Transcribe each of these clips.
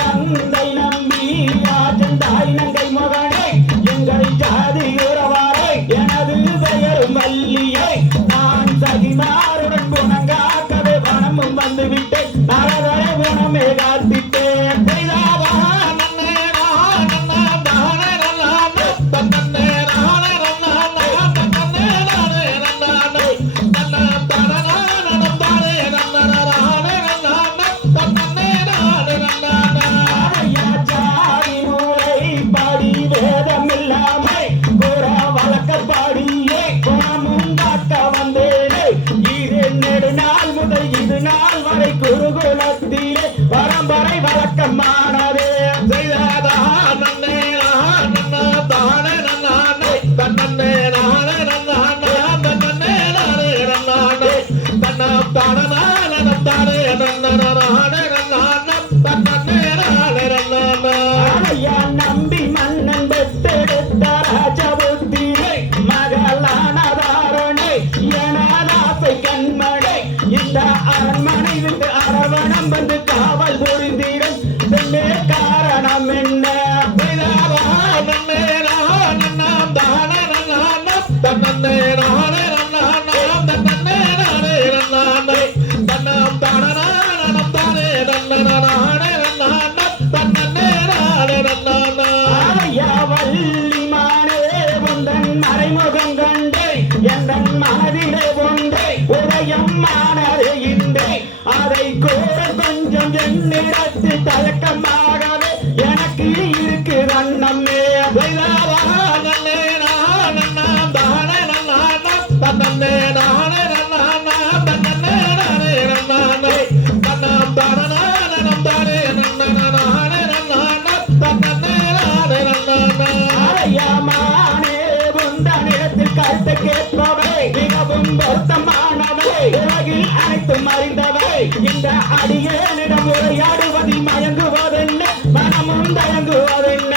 தந்தை நம்பி ஆஜந்தாய் நங்கை மகனே எங்கள் ஜாதி உறவாரை எனது பெயர் மல்லியை நான் சகிமாருடன் குணங்காக்கவே வனமும் வந்துவிட்டேன் நரதர குணமே காத்திட்டேன் இது நாள் வரை குருகுலத்திலே பரம்பரை வழக்கமானதே நம்பி மன்னன் பெற்றெடுத்த ராஜபுத்திரை மகளானதாரணை என ஆசை கண்மடை இந்த அரண்மனை விட்டு அரவணம் வந்து காவல் புரிந்திடும் பெண்ணே காரணம் என்ன வள்ளிமானே உந்தன் மறைமுகம் கண்டே எந்த மனதிலே ஒன்றை உதயமானதே இன்றே அதை கூட கொஞ்சம் என்னிடத்து தயக்கமாகவே எனக்கு இருக்கு அண்ணம்மே கருத்து கேட்பவை மிகவும் பொருத்தமானவை உலகில் அனைத்தும் அறிந்தவை இந்த அடியேனிடம் உரையாடுவதில் மயங்குவதென்ன மனமும் தயங்குவதென்ன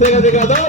தகதிகதோ